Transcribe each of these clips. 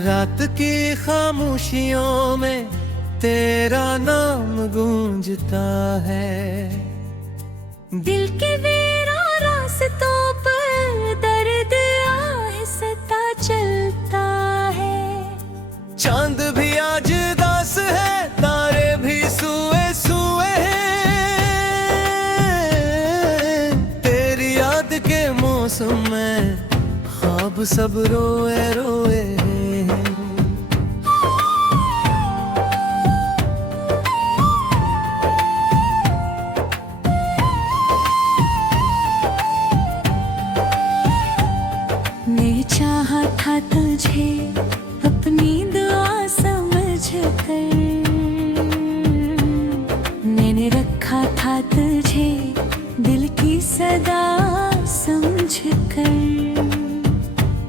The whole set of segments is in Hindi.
रात की खामोशियों में तेरा नाम गूंजता है। दिल के वीरान रास्तों पर दर्द आहिस्ता चलता है। चांद भी आज दास है, तारे भी सुए सुए हैं। तेरी याद के मौसम में ख्वाब सब रोए रोए हैं। मैं चाहा था तुझे अपनी दुआ समझ कर, मैंने रखा था तुझे दिल की सदा समझ कर।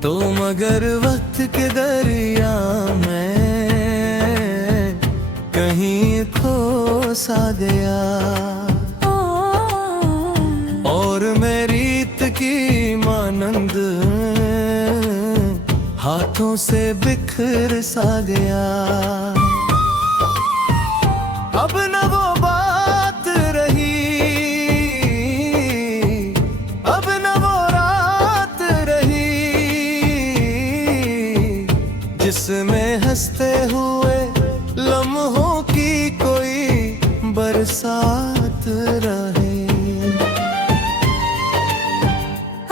तो मगर वक्त के दरिया में कहीं खो सा गया, और मैं रीत की मानंद हाथों से बिखर सा गया। अब न वो बात रही, अब न वो रात रही, जिसमें हंसते हुए लम्हों की कोई बरसात रहे।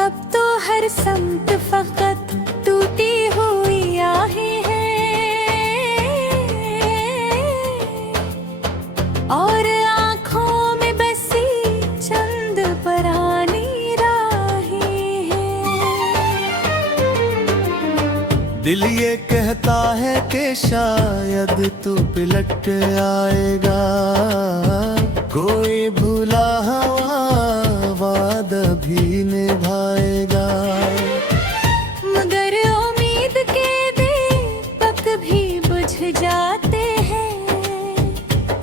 अब तो हर समत फकत टूटी हुई आहें हैं, और आँखों में बसी चंद परानी राहें हैं। दिल ये कहता है कि शायद तू पलट आएगा, कोई भूला हुआ वादा भी निभाएगा। मगर उम्मीद के दीपक भी बुझ जाते हैं,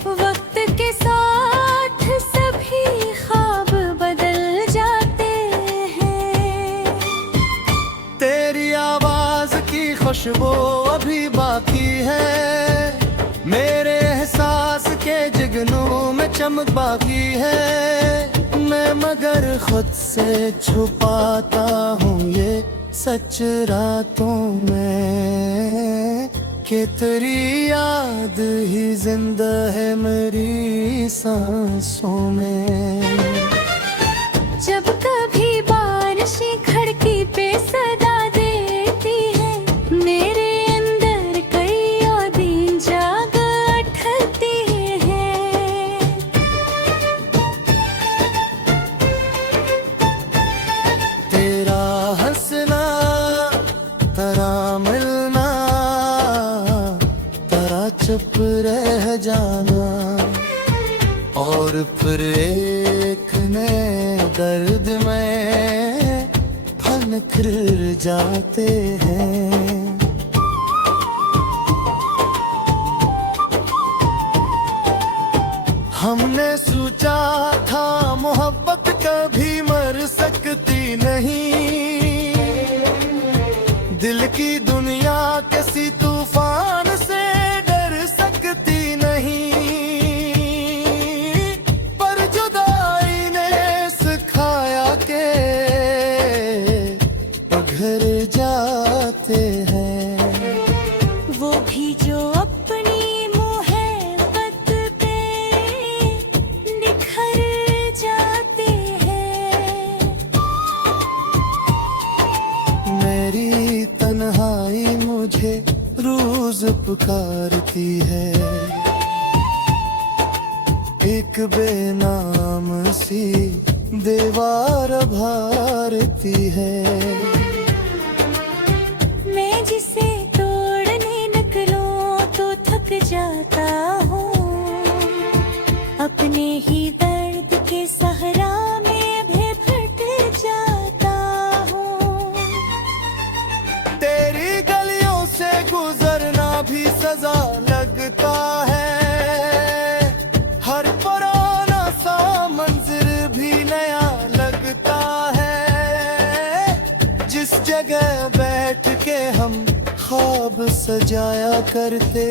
वक्त के साथ सभी ख्वाब बदल जाते हैं। तेरी आवाज की खुशबू अभी बाकी है, मेरे एहसास के जिगनों में चमक बाकी है। मैं मगर खुद से छुपाता हूँ ये सच रातों में, कि तेरी याद ही जिंदा है मेरी सांसों में। जब कभी बारिशें खिड़की पे सदा देती है, मेरे अंदर कई यादें जाग उठती हैं। तेरा हंसना, तेरा मिलना, तेरा चुप रह जाना, और फिर एक नए दर्द में फनक जाते हैं। हमने सोचा था मोहब्बत कभी मर सकती नहीं, दिल की दुनिया किसी तूफान से डर सकती नहीं, पर जुदाई ने सिखाया के घर जाते हैं। वो भी जो अपनी मोहब्बत पे निखर जाते हैं। मेरी तन्हाई मुझे रोज पुकारती है, एक बेनाम सी दीवार भारती है। मैं जिसे तोड़ने निकलूं तो थक जाता हूँ, अपने ही दर्द के सहरा में भी फट जाता हूँ। सजा लगता है। हर पुराना सा मंजर भी नया लगता है। जिस जगह बैठ के हम ख्वाब सजाया करते,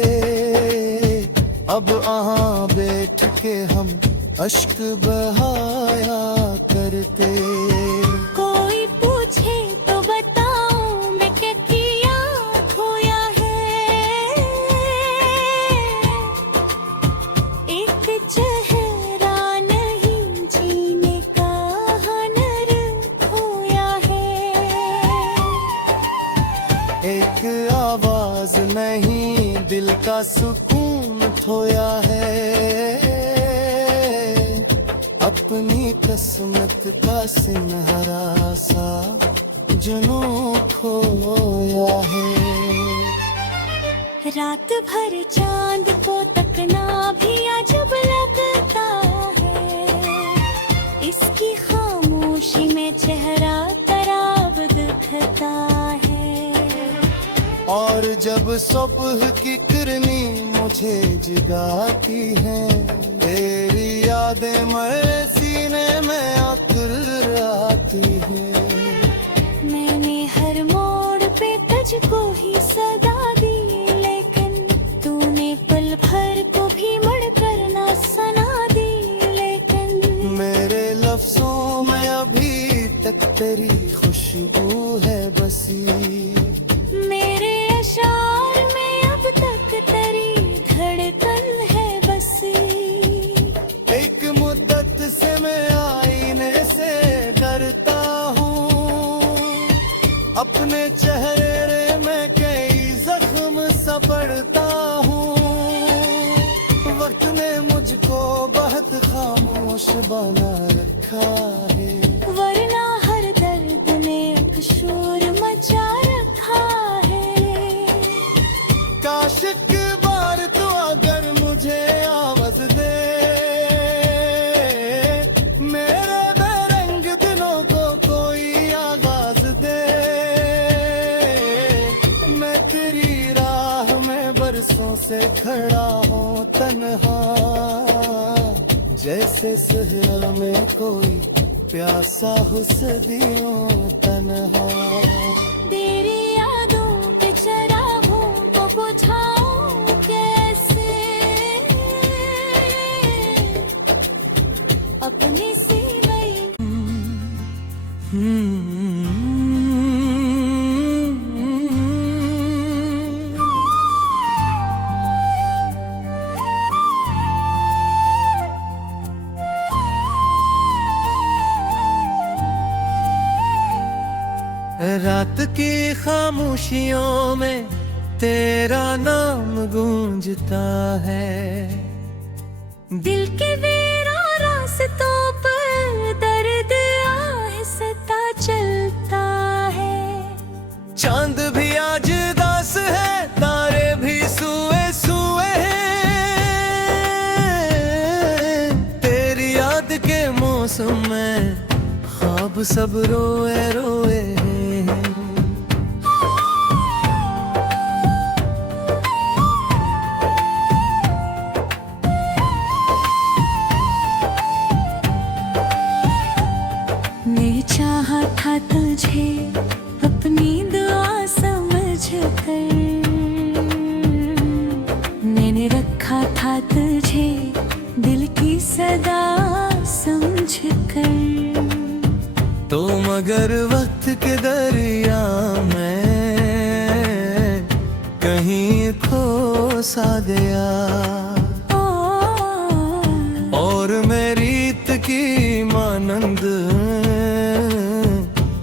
अब वहाँ बैठ के हम अश्क बहाया करते। कोई पूछे तो बताऊं मैं क्या किया खोया है। एक चेहरा नहीं जीने का हुनर खोया है। एक आवाज नहीं दिल का सुकून खोया है। अपनी किस्मत का सिनहरा सा जुनून खोया है। रात भर चांद को तकना भी अजब लगता है। इसकी खामोशी में चेहरा तराब दिखता है। और जब सुबह की किरनी मुझे जगाती है, तेरी यादें मेरे सीने में आकर आती है। मैंने हर मोड़ पे तुझको ही सदा दी, लेकिन तूने पल भर को भी मुड़ कर ना सुना दी। लेकिन मेरे लफ्जों में अभी तक तेरी खुशबू है बसी। मेरे अशार में अब तक तेरी धड़कन है बसी। एक मुद्दत से मैं आईने से डरता हूँ। अपने चेहरे में कई जख्म सा पड़ता हूँ। वक्त ने मुझको बहुत खामोश बना रखा है। वरना हर दर्द ने एक शोर मचा रखा है। काश एक बार तो अगर मुझे आवाज दे, मेरे बेरंग दिनों को कोई आवाज दे। मैं तेरी राह में बरसों से खड़ा हूँ तन्हा, जैसे सहरा में कोई प्यासा हो सदियों तन्हा। तेरी यादों के चरागों को बुझाऊं कैसे। अपने सीने रात की खामोशियों में तेरा नाम गूंजता है। दिल के वीरान रास्तों पर दर्द आहिस्ता चलता है। चांद भी आज दास है, तारे भी सुए सुए हैं। तेरी याद के मौसम में ख्वाब सब रोए रोए हैं। मैं चाहा था तुझे अपनी दुआ समझ कर। मैंने रखा था तुझे दिल की सदा समझ कर। तो मगर वक्त के दरिया में कहीं खो सा गया। और मैं रीत की मानंद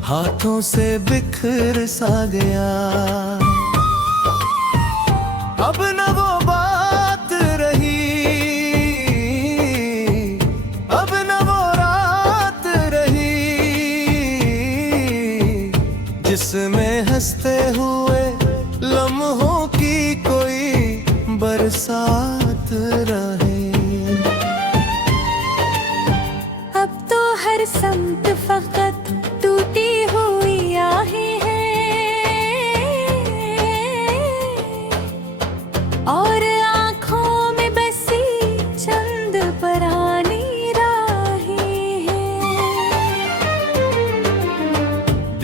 हाथों से बिखर सा गया। अब न वो बात रही, अब न वो रात रही, जिसमें हंसते हुए लम्हों की कोई बरसात रहे। अब तो हर समत फकत टूटी हुई आहें हैं।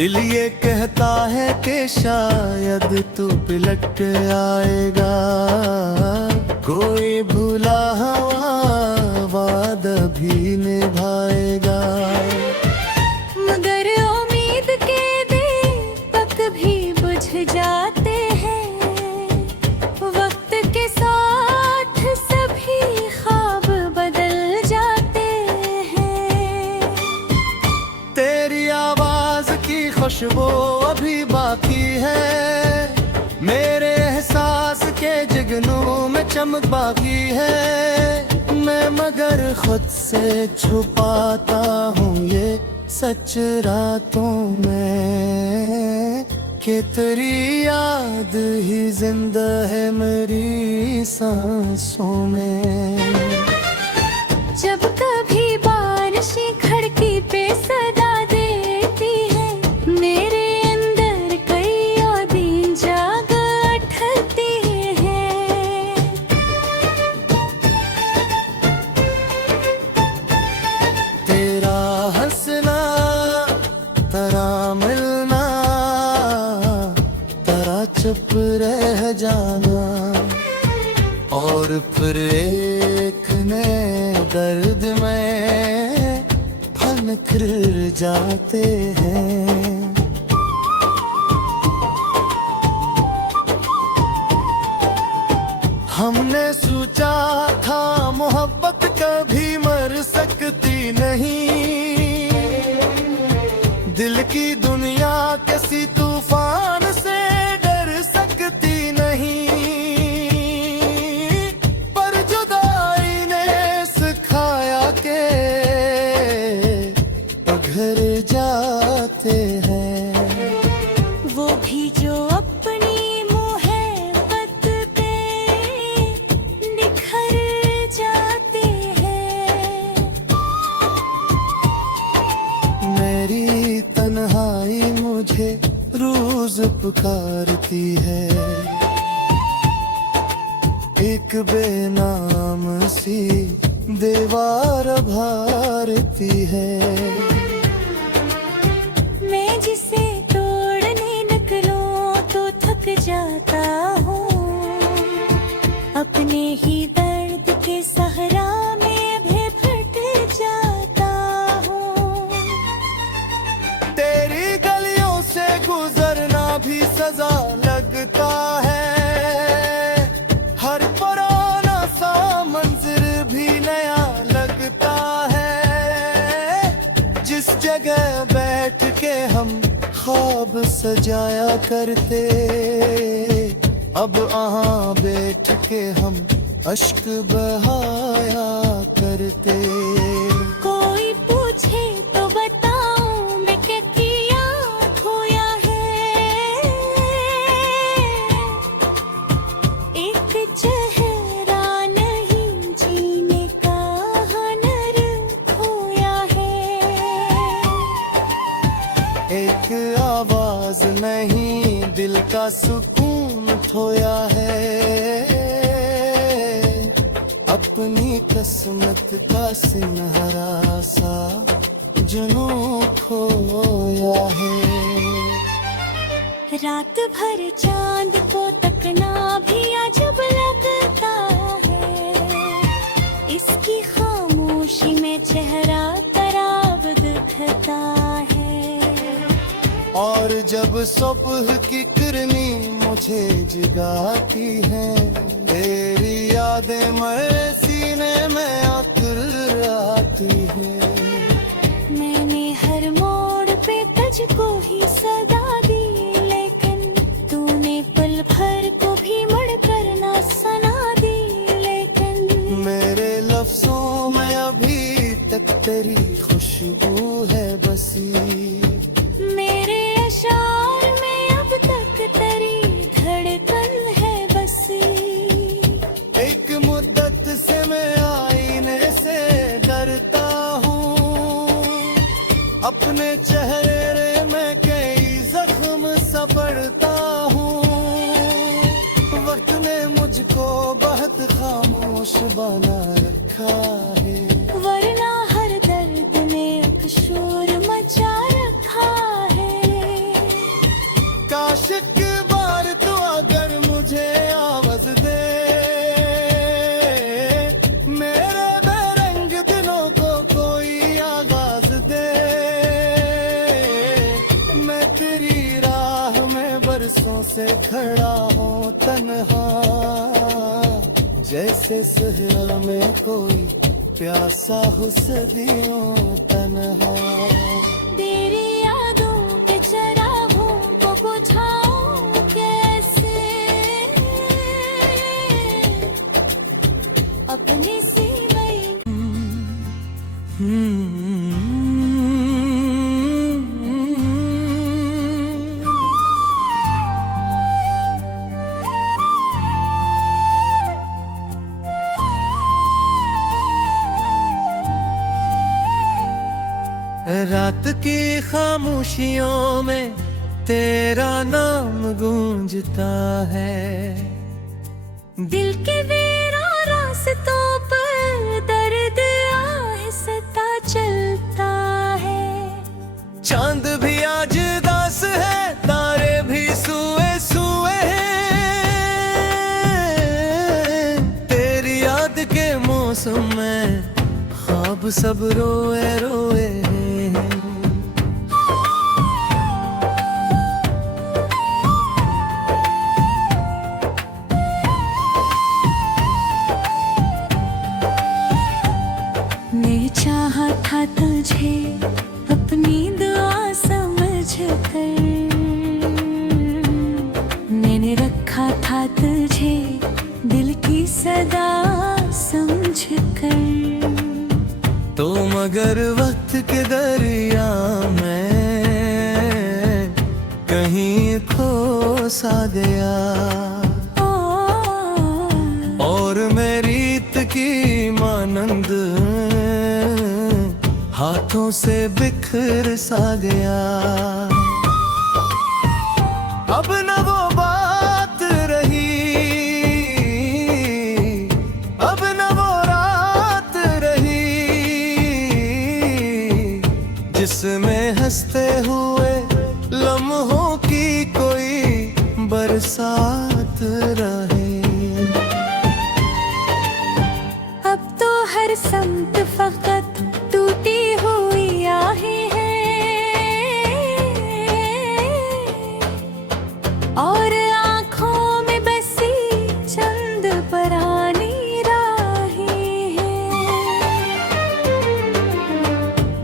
दिल ये कहता है कि शायद तू पलट आएगा, कोई भूला हुआ वादा भी निभाएगा। मगर उम्मीद के दीपक भी बुझ जाते हैं, वक्त के साथ सभी ख्वाब बदल जाते हैं। तेरी आवाज की खुशबू अभी बाकी है, मेरे एहसास के जुगनू में चमक बाकी है। मैं मगर खुद से छुपाता हूँ ये सच रातों में, कि तेरी याद ही जिंदा है मेरी सांसों में। जब कभी बारिशें खिड़की पे सदा देती है, मेरे अंदर कई यादें जाग उठती हैं। तेरा हंसना, तेरा मिलना, तेरा चुप रह जाना, और फिर एक नए दर्द में फनक जाते हैं। हमने सोचा था मोहब्बत कभी मर सकती नहीं, दिल की दुनिया किसी तूफान से डर सकती नहीं। पर जुदाई ने सिखाया के घर जाते हैं, वो भी जो अपनी मोहब्बत पे निखर जाते हैं। मेरी तन्हाई मुझे रोज पुकारती है, एक बेनाम सी दीवार भारती है। मैं जिसे तोड़ने निकलूं तो थक जाता हूँ, अपने ही दर्द के सहरा में भी फट जाता हूँ। तेरी गलियों से गुजरना भी सजा लगता है, हर पुराना सा मंजर भी नया लगता है। जिस जगह बैठ के हम ख्वाब सजाया करते, अब यहाँ बैठ के हम अश्क बहाया करते। कोई पूछे तो बताऊं मैं क्या किया खोया है, एक चेहरा नहीं जीने का हुनर खोया है। एक आवाज नहीं दिल का सुकून खोया है, अपनी किस्मत का सिनहरा सा जुनून खोया है। रात भर चांद को तकना भी अजब लगता है, इसकी खामोशी में चेहरा तराब दिखता है। और जब सुबह की किरनी मुझे जगाती है, तेरी यादें मेरे सीने में आकर आती है। मैंने हर मोड़ पे तुझको ही सदा दी, लेकिन तूने पल भर को भी मुड़ कर ना सुना दी। लेकिन मेरे लफ्जों में अभी तक तेरी खुशबू है बसी, मेरे अशार में अब तक तेरी धड़कन है बसी। एक मुद्दत से मैं आईने से डरता हूँ, अपने चेहरे में कई जख्म सपड़ता हूँ। वक्त ने मुझको बहुत खामोश बना रखा है, वरना हर दर्द ने एक शोर मचा रखा है। काश एक बार तू अगर मुझे आवाज दे, मेरे बेरंग दिलों को कोई आगाज दे। मैं तेरी राह में बरसों से खड़ा हूँ तन्हा, जैसे सहरा में कोई प्यासा हो सदियों तन्हा। तेरी यादों के चरागों को बुझाऊं कैसे, अपने सीने रात की खामोशियों में तेरा नाम गूंजता है। दिल के वीरान रास्तों पर दर्द आहिस्ता चलता है। चांद भी आज दास है, तारे भी सुए सुए हैं। तेरी याद के मौसम में ख्वाब सब रोए रोए हैं। मैं चाहा था तुझे अपनी दुआ समझ कर, मैंने रखा था तुझे दिल की सदा समझ कर। तो मगर वक्त के दरिया में कहीं खो सा गया, और मैं रीत की मानंद हाथों से बिखर सा गया। अब न वो बात रही, अब न वो रात रही, जिसमें हंसते हुए लम्हों की कोई बरसात रहे। अब तो हर समत फकत टूटी हुई आहें हैं, और आँखों में बसी चंद परानी राहें हैं।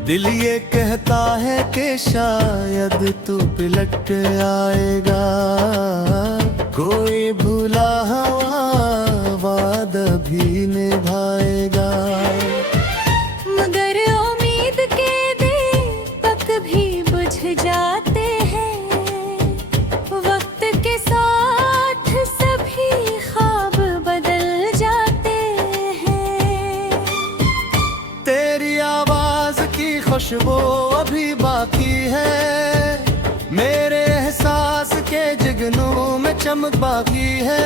दिल ये कहता है कि शायद तू पलट आएगा, कोई भूला हुआ वादा भी निभाएगा। मगर उम्मीद के दीपक भी बुझ जाते हैं, वक्त के साथ सभी ख्वाब बदल जाते हैं। तेरी आवाज की खुशबू अभी बाकी है, मेरे एहसास के जुगनू में चमक बाकी है।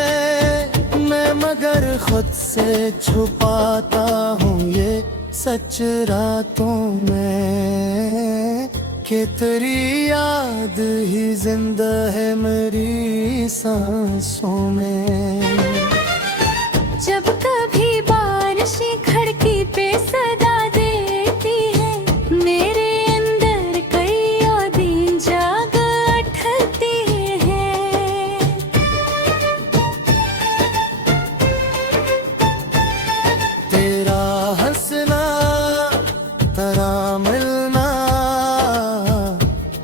मैं मगर खुद से छुपाता हूँ ये सच रातों में, कि तेरी याद ही जिंदा है मेरी सांसों में। जब कभी बारिशें खिड़की पे सदा देती है, मेरे अंदर कई यादें जाग उठती हैं। तेरा हंसना, तेरा मिलना,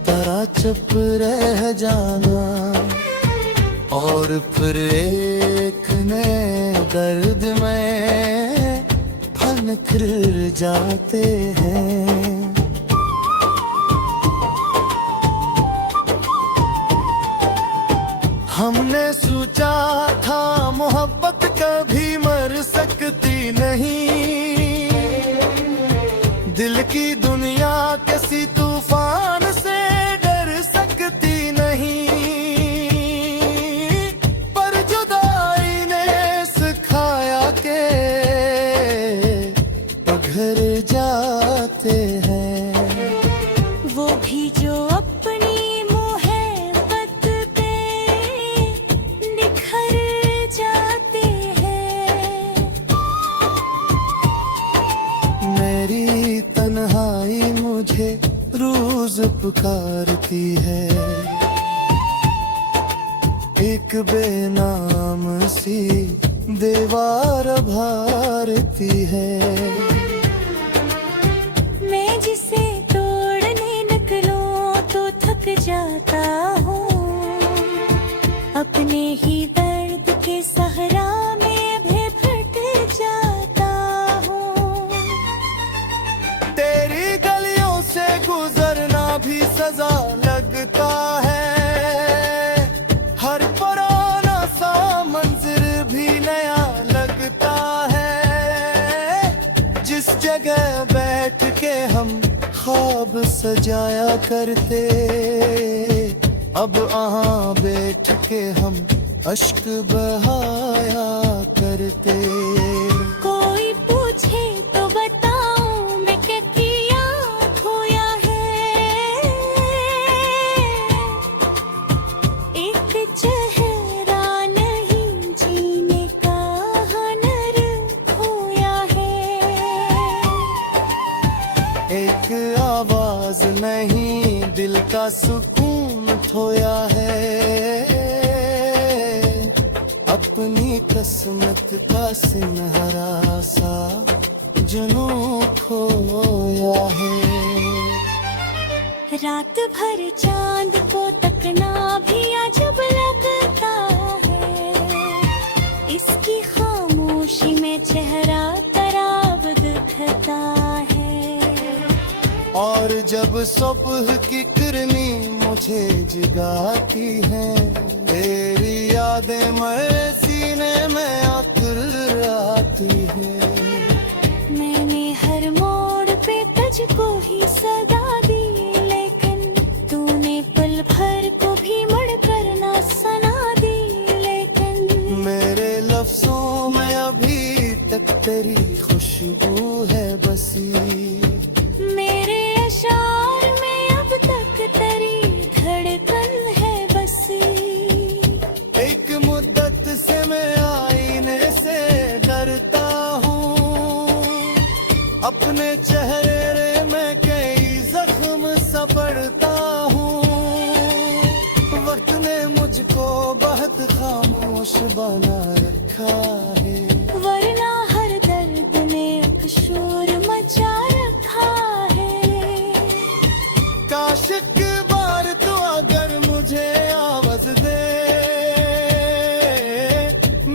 तेरा चुप रह जाना, और फिर एक नए दर्द में फनक जाते हैं। हमने सोचा था मोहब्बत कभी मर सकती नहीं, दिल की दुनिया किसी तूफान से डर सकती नहीं। पर जुदाई ने सिखाया के घर जाते हैं। वो भी जो अपनी मुहब्बत पे पुकारती है, एक बेनाम सी दीवार भारती है। मैं जिसे तोड़ने निकलूं तो थक जाता हूँ, अपने ही दर्द के सहरा में भी फट जाता हूँ। तेरी गलियों से गुजरना भी सजा लगता है, हर पुराना सा मंजिर भी नया लगता है। जिस जगह बैठ के हम ख्वाब सजाया करते, अब वहाँ बैठ के हम अश्क बहाया करते। कोई पूछे तो बताऊं मैं क्या किया खोया है, एक चेहरा नहीं जीने का हुनर खोया है, एक आवाज नहीं दिल का सुकून खोया है, अपनी किस्मत का सिनहरा सा जुनून खोया है। रात भर चांद को तकना भी अजब लगता है, इसकी खामोशी में चेहरा तराब दिखता है। और जब सुबह की किरनी मुझे जगाती है, तेरी यादें मेरे सीने में आकर आती है। मैंने हर मोड़ पे तुझको ही सदा दी, लेकिन तूने पल भर को भी मुड़ कर ना सुना दी। लेकिन मेरे लफ्जों में अभी तक तेरी खुशबू है बसी, मेरे अशार में अब तक तेरी धड़कन है बसी। एक मुद्दत से मैं आईने से डरता हूँ, अपने चेहरे में कई जख्म सा पड़ता हूँ। वक्त ने मुझको बहुत खामोश बना रखा है, वरना हर दर्द ने एक शोर मचा रखा है। काश एक बार तो अगर मुझे आवाज दे,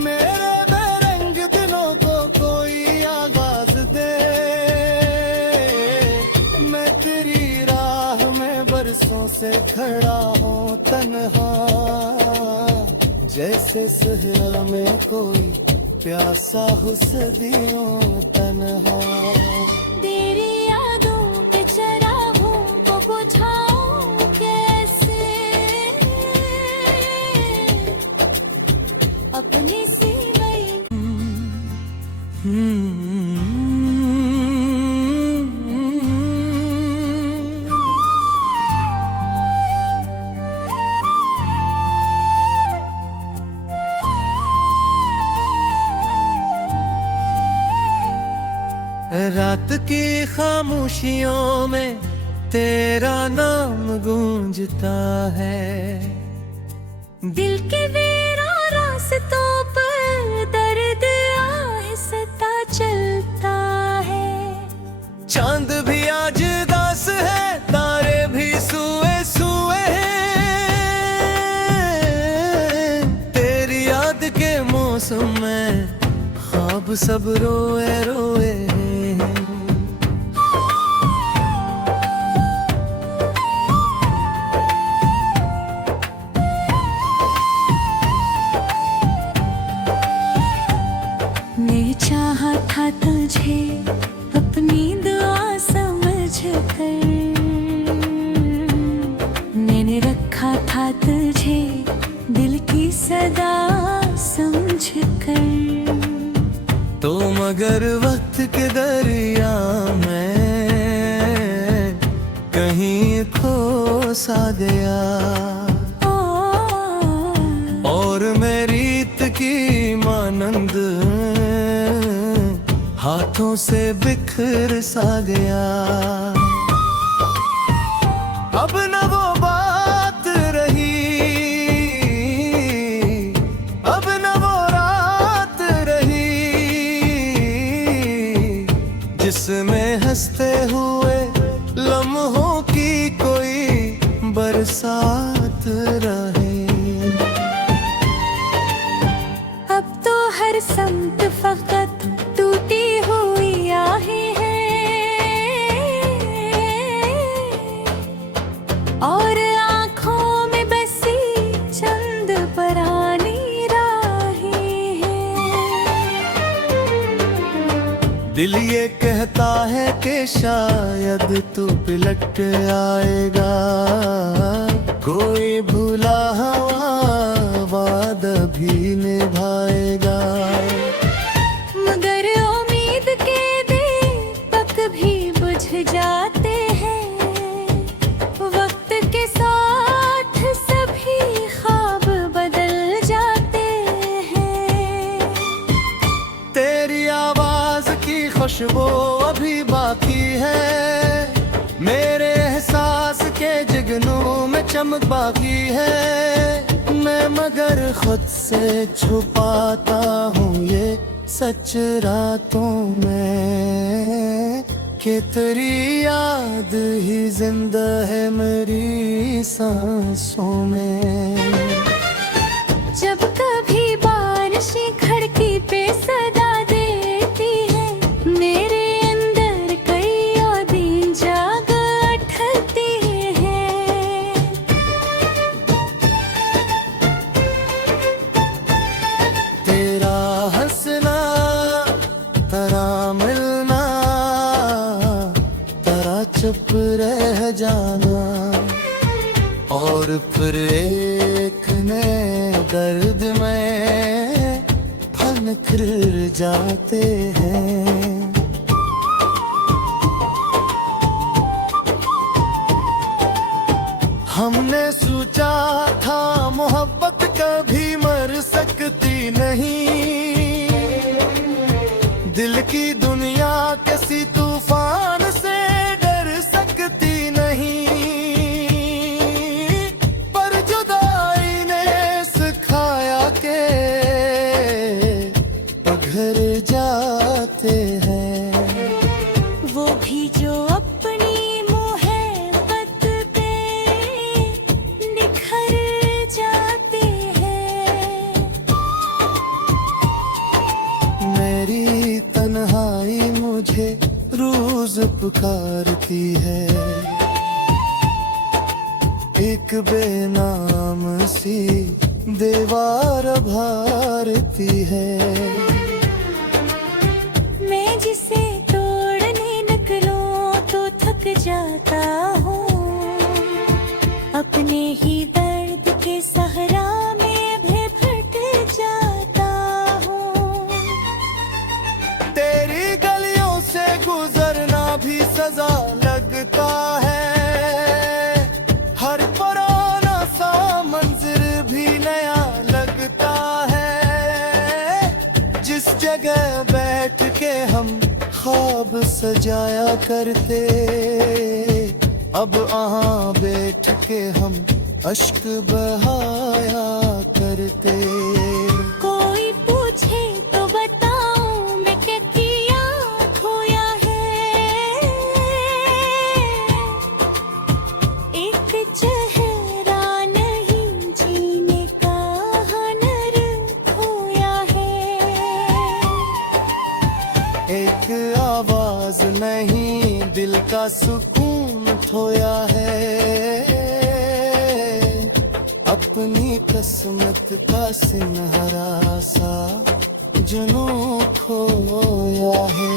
मेरे बेरंग दिलों को कोई आवाज दे। मैं तेरी राह में बरसों से खड़ा हूँ तन्हा, जैसे सहरा में कोई प्यासा हो सदियों तन्हा। तेरी यादों के चरागों को बुझाऊं कैसे, अपने सीने रात की खामोशियों में तेरा नाम गूंजता है, दिल के वीरा रास्तों पर दर्द आहिस्ता चलता है। चांद भी आज दास है, तारे भी सुए सुए हैं। तेरी याद के मौसम में ख्वाब सब रोए रोए हैं। मैं चाहा था तुझे अपनी दुआ समझ कर, मैंने रखा था तुझे दिल की सदा समझ कर। तो मगर वक्त के दरिया में कहीं खो सा गया, और मैं रीत की मानंद हाथों से बिखर सा गया। अब न दिल ये कहता है कि शायद तू पलट आएगा, कोई भूला हुआ वादा भी निभाएगा। मगर उम्मीद के दीपक भी बुझ जाते हैं, वक्त के साथ सभी ख्वाब बदल जाते हैं। तेरी आवाज की खुशबू अभी बाकी है, मेरे एहसास के जुगनू में चमक बाकी है। मैं मगर खुद से छुपाता हूँ ये सच रातों में, कि तेरी याद ही जिंदा है मेरी सांसों में। जब कभी बारिशें खिड़की पे सदा देती है, मेरे अंदर कई यादें जाग उठती हैं। तेरा हंसना, तेरा मिलना, तेरा चुप रह जाना, और फिर एक नए दर्द में फनक जाते हैं। हमने सोचा था मोहब्बत कभी मर सकती नहीं, दिल की दुनिया किसी तूफान से डर सकती नहीं। पर जुदाई ने सिखाया के पघर जाते हैं, वो भी जो अपनी मोहब्बत पे निखर जाते हैं। मेरी तन्हाई मुझे रोज पुकारती है, एक बेनाम सी दीवार भारती है। मैं जिसे तोड़ने निकलूं तो थक जाता हूँ, अपने ही दर्द के सहरा में भी फट जाता हूँ। तेरी गलियों से गुजरना भी सजा लगता है, हर पुराना सा मंजर भी नया लगता है। जिस जगह बैठ के हम ख्वाब सजाया करते, अब यहाँ बैठ के हम अश्क बहाया करते। कोई पूछे तो बताऊं मैं क्या किया खोया है, एक चेहरा नहीं जीने का हुनर खोया है। एक आवाज नहीं दिल का सुकून खोया है, अपनी किस्मत का सिनहरा सा जुनू खोया है।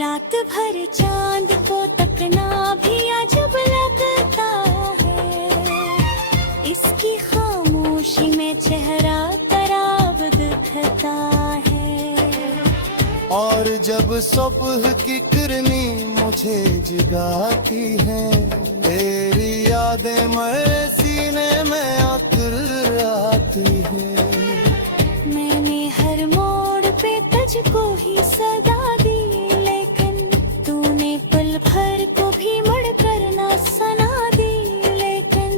रात भर चांद को तकना भी अजब लगता है, इसकी खामोशी में चेहरा तराब दिखता है। और जब सुबह की किरनी मुझे जगाती है, तेरी यादें मेरे सीने में आकर आती है। मैंने हर मोड़ पे तुझको ही सदा दी, लेकिन तूने पल भर को भी मुड़ कर ना सुना दी। लेकिन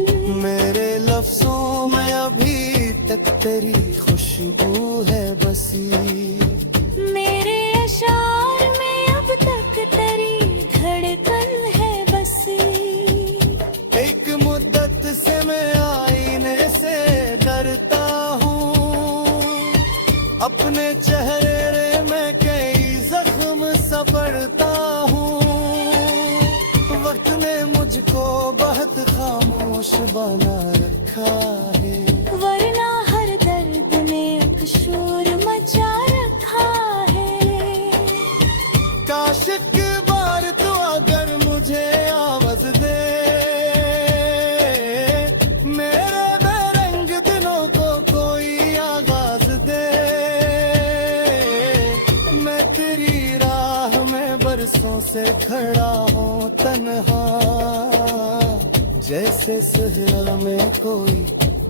मेरे लफ्जों में अभी तक तेरी खुशबू है बसी, मेरे अशार में अब तक तेरी धड़कन है बसी। एक मुद्दत से मैं आईने से डरता हूँ, अपने चेहरे में कई जख्म सपड़ता हूँ। वक्त ने मुझको बहुत खामोश बना रखा है, वरना हर दर्द ने एक शोर मचा रखा है। से खड़ा हो तन्हा, जैसे सहरा में कोई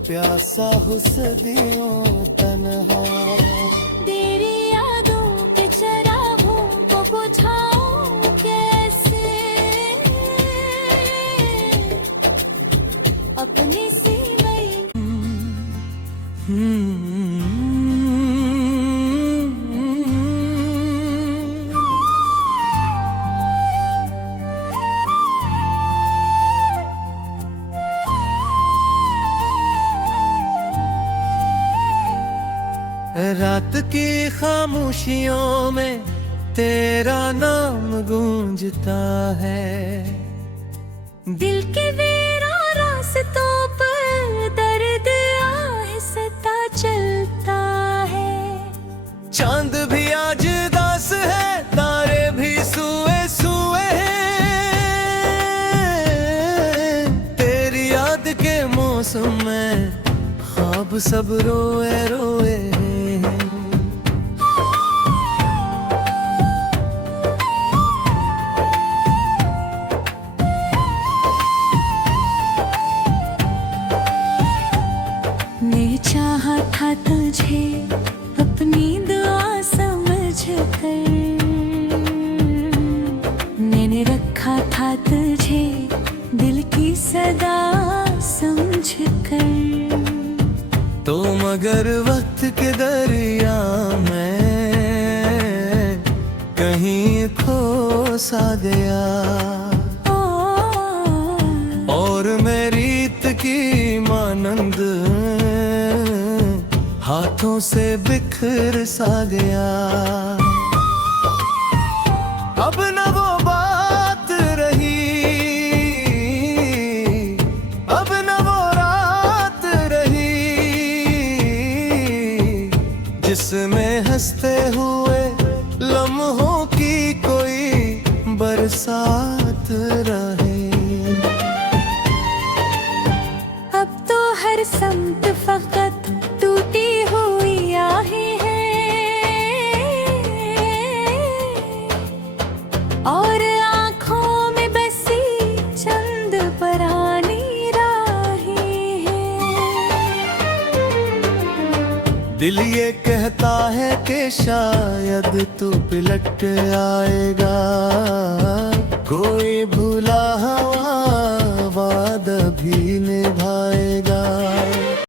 प्यासा हो सदियों तन्हा। तेरी यादों के चरागों को बुझाऊं कैसे, अपनी सी रात की खामोशियों में तेरा नाम गूंजता है, दिल के वीरान रास्तों पर दर्द आहिस्ता चलता है। चांद भी आज दास है, तारे भी सुए सुए हैं। तेरी याद के मौसम में ख्वाब सब रोए रोए हैं। मैं चाहा था तुझे अपनी दुआ समझ कर, मैंने रखा था तुझे दिल की सदा समझ कर। तो मगर वक्त के दरिया में कहीं खो सा गया, और मैं रीत की मानंद हाथों से बिखर सा गया। अब न वो बात रही, अब न वो रात रही, जिसमें हंसते हुए लम्हों की कोई बरसात रहे। अब तो हर समत फकत टूटी हुई आहें हैं, और आँखों में बसी चंद परानी राहें हैं। दिल ये कहता है कि शायद तू पलट आएगा, कोई भूला हुआ